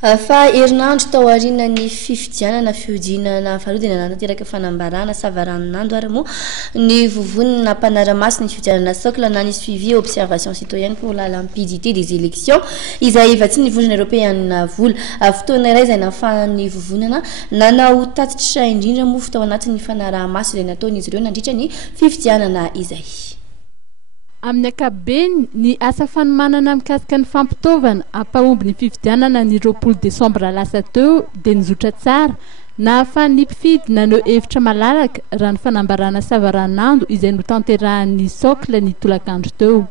fa herinandro tao aorianany fifidianana fiodinana faharodina nanateraka fanambarana savaranonando ary moa ny vovonina mpanara-maso ny fifidianana socle na ny suivi observation citoyenne pour la limpidité des élections izay efa-tsy ny vondrona européenne vola fotoana iray izay nahafahan'ny vovonana nanao tatitra indrindra moa tao anatin'ny fanaraha-maso izay nataon'izy ireo nandritra ny fifidianana izay. Amin'ny ankapobeny ny asa fanomanana mikasika ny fampitaovana ampahomby ny fifidianana ny 20 desambra lasa teo dia nizotra tsara na ahafahan'ny mpifidy nanao hevitra malalaka raha ny fanambarana savaranando izay notanterahan'ny socle ny tolakandro teo.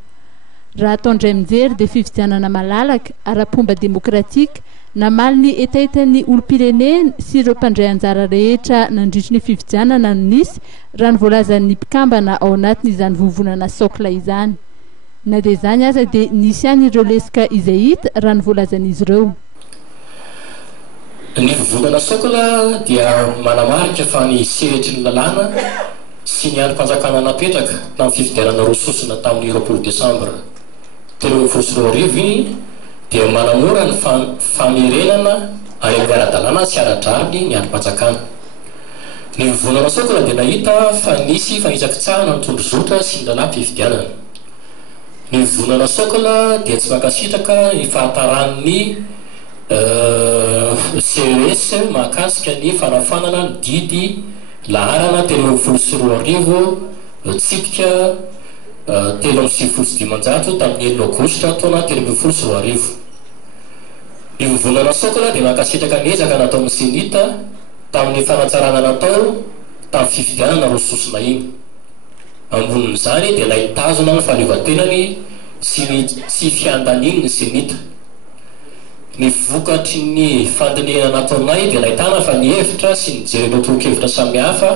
Raha ataondray mijery dia fifidianana malalaka ara-pomba demokratika namaly ny etaetan'ny olom-pirenena sy ireo mpandray anjara rehetra nandritry ny fifidianana no nisy raha ny voalazan'ny mpikambana ao anatin'izany vovonana socle izany. Na dia izany aza dia nisy ihany ireo lesika izay hita raha ny voalazan'izy ireo. Ny vovonana socle dia manamarika fa ny sehetry ny lalàna sy ny androm-panjakana napetraka tamin'ny fifidianana rososina tamin'ny 20 desambra 2024 dia manamora ny famerenana any amin'ny ara-dalàna sy ara-drariny ny androm-panjakana. Ny vovonana socle dia nahita fa nisy fanitsakitsahana ny tondrozotra sy ny lalam-pifidianana. Ny vovonana socle dia tsy mankasitraka ny fahataran'ny CES mahakasika ny fanafanana ny didy laharana 324 tsipika 375 tamin'ny 1 aogositra taona 2024. Ny vovonana socle dia mankasitraka ny ezaka nataon'ny senita tamin'ny fanatsarana natao tamin'ny fifidianana rososina iny. Ambonin'izany dia nahitazona ny fahaleovantenany sy fiandaniny ny senita. Ny vokatry ny fandinihana nataonay dia nahitana fa ny hevitra sy ny jerena torohevitra samihafa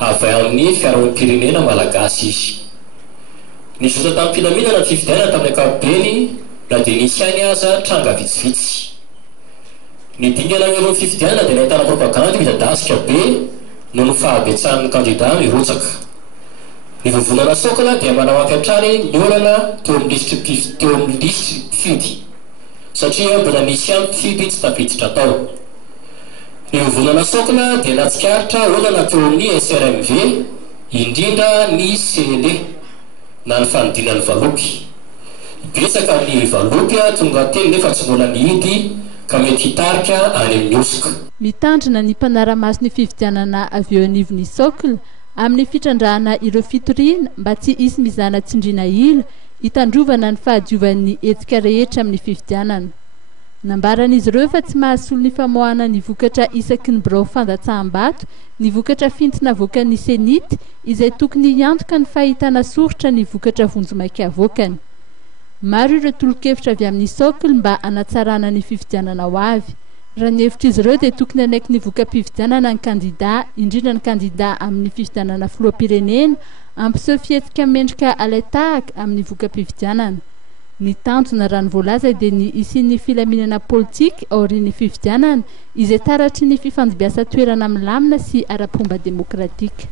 avy amin'ny fiarahamonimpirenena malagasy izy. Ny zotra tamin'ny mpilaminana ny fifidianana tamin'ny ankapobeny na dia nisy ihany aza tranga vitsivitsy. Ny dingana ireo fifidianana dia nahitana propaganda midadasika be noho ny fahabetsahan'ny kandida mirotsaka. Ny vovonana socle dia manamafy hatrany ny olana teo amin'ny listy mpifidy satria mbola nisy ihany mpifidy tsy tafiditra tao. Ny vovonana socle dia natsikaritra olana teo amin'ny SRMV indrindra ny CLE na ny fanidinan'ny valopy. Betsaka ny valopy tonga teny nefa tsy mbola nihidy ka mety hitarika any amin'ny osoka. Mitandrina ny mpanara-maso ny fifidianana avy eo anivon'ny socle amin'ny fitrandrahana ireo fitoriana mba tsy hisy mizana tsindriana ila hitandrovana ny fahadiovan'ny hetsika rehetra amin'ny fifidianana. Nambaran'izy ireo fa tsy mahasolo ny famoahana ny vokatra isaky ny birao fandatsaham-bato ny vokatra fintina avoakan'ny senity izay tokony hiantoka ny fahitana soritra ny vokatra vonjomaika avoakany. Maro ireo tolokevitra avy amin'ny socle mba hanatsarana ny fifidianana ho avy. Raha ny hevitra izy ireo dia tokony hanaiky ny vokam-pifidianana ny kandida indrindra ny kandida amin'ny fifidianana filoham-pirenena ampiseho fihetsika mendrika alaitahaka amin'ny vokam-pifidianana. Ny tanjona raha ny voalaza dia ny isian'ny filaminana politika aorian'ny fifidianana izay taratry ny fifandibiasa toerana milamina sy ara-pomba demokratika.